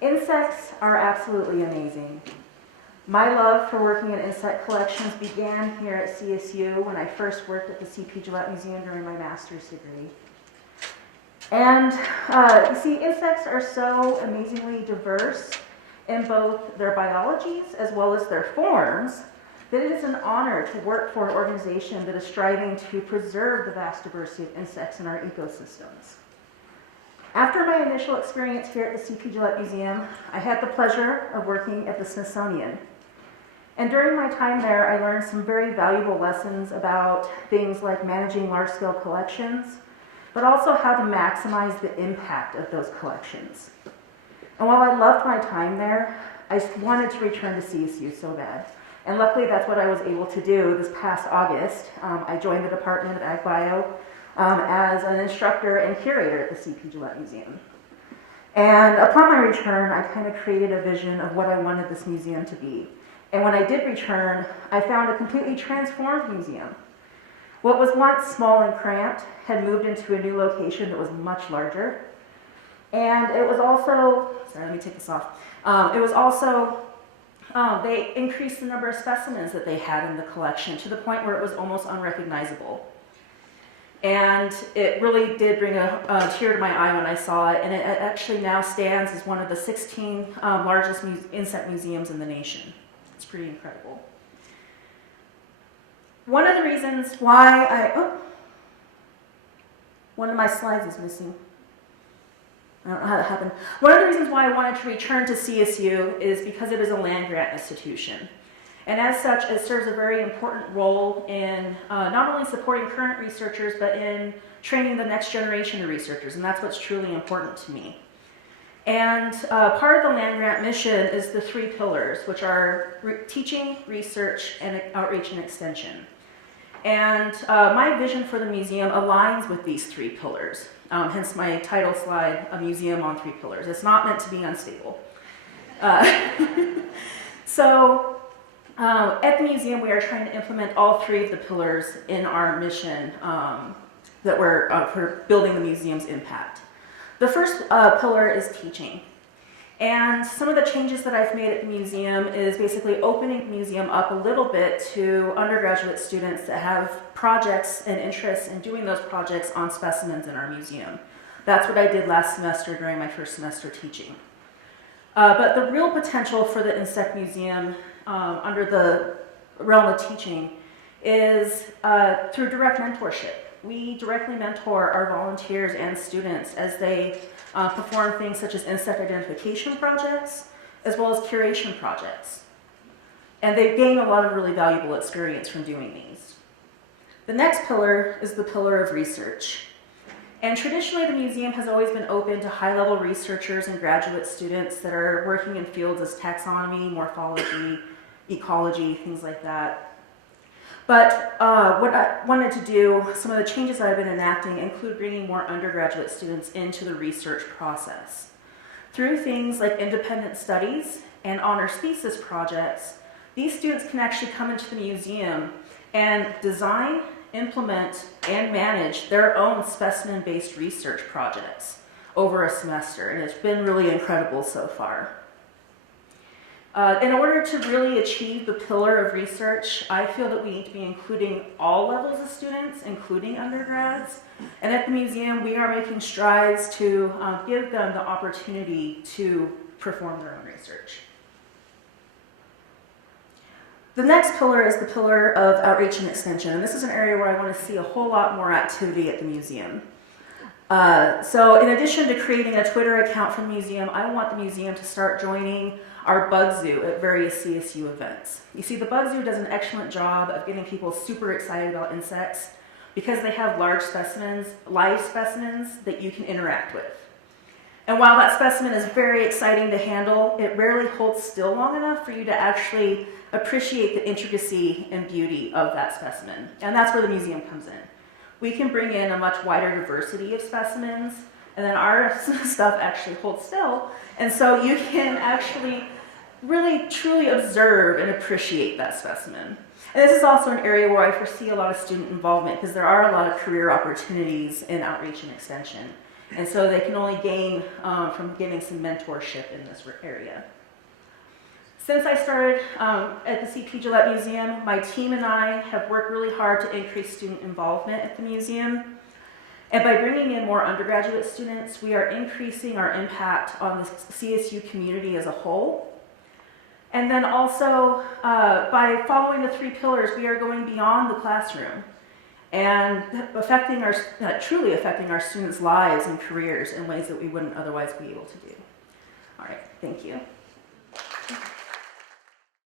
Insects are absolutely amazing. My love for working in insect collections began here at CSU when I first worked at the C.P. Gillette Museum during my master's degree. And you see, insects are so amazingly diverse in both their biologies as well as their forms that it is an honor to work for an organization that is striving to preserve the vast diversity of insects in our ecosystems. After my initial experience here at the C.P. Gillette Museum, I had the pleasure of working at the Smithsonian. And during my time there, I learned some very valuable lessons about things like managing large-scale collections, but also how to maximize the impact of those collections. And while I loved my time there, I wanted to return to CSU so bad. And luckily, that's what I was able to do this past August. I joined the Department of Ag Bio as an instructor and curator at the C.P. Gillette Museum. And upon my return, I kind of created a vision of what I wanted this museum to be. And when I did return, I found a completely transformed museum. What was once small and cramped had moved into a new location that was much larger. And it was also, sorry, let me take this off. It was also, they increased the number of specimens that they had in the collection to the point where it was almost unrecognizable. And it really did bring a tear to my eye when I saw it, and it actually now stands as one of the 16 largest insect museums in the nation. It's pretty incredible. One of the reasons why one of my slides is missing. I don't know how that happened. One of the reasons why I wanted to return to CSU is because it is a land-grant institution. And as such, it serves a very important role in not only supporting current researchers, but in training the next generation of researchers, and that's what's truly important to me. And part of the land-grant mission is the 3 pillars, which are teaching, research, and outreach and extension. And my vision for the museum aligns with these 3 pillars, hence my title slide, A Museum on 3 Pillars. It's not meant to be unstable. So at the museum, we are trying to implement all 3 of the pillars in our mission that we're for building the museum's impact. The first pillar is teaching. And some of the changes that I've made at the museum is basically opening the museum up a little bit to undergraduate students that have projects and interests in doing those projects on specimens in our museum. That's what I did last semester during my first semester teaching. But the real potential for the insect museum under the realm of teaching is through direct mentorship. We directly mentor our volunteers and students as they perform things such as insect identification projects, as well as curation projects. And they gain a lot of really valuable experience from doing these. The next pillar is the pillar of research. And traditionally, the museum has always been open to high-level researchers and graduate students that are working in fields as taxonomy, morphology, ecology, things like that. But what I wanted to do, some of the changes that I've been enacting include bringing more undergraduate students into the research process. Through things like independent studies and honors thesis projects, these students can actually come into the museum and design, implement, and manage their own specimen-based research projects over a semester, and it's been really incredible so far. In order to really achieve the pillar of research, I feel that we need to be including all levels of students, including undergrads. And at the museum, we are making strides to give them the opportunity to perform their own research. The next pillar is the pillar of outreach and extension. And this is an area where I want to see a whole lot more activity at the museum. So in addition to creating a Twitter account for the museum, I want the museum to start joining our bug zoo at various CSU events. You see, the bug zoo does an excellent job of getting people super excited about insects because they have large specimens, live specimens that you can interact with. And while that specimen is very exciting to handle, it rarely holds still long enough for you to actually appreciate the intricacy and beauty of that specimen. And that's where the museum comes in. We can bring in a much wider diversity of specimens, and then our stuff actually holds still. And so you can actually really truly observe and appreciate that specimen. And this is also an area where I foresee a lot of student involvement because there are a lot of career opportunities in outreach and extension. And so they can only gain from getting some mentorship in this area. Since I started at the CP Gillette Museum, my team and I have worked really hard to increase student involvement at the museum. And by bringing in more undergraduate students, we are increasing our impact on the CSU community as a whole. And then also, by following the 3 pillars, we are going beyond the classroom and truly affecting our students' lives and careers in ways that we wouldn't otherwise be able to do. All right, thank you.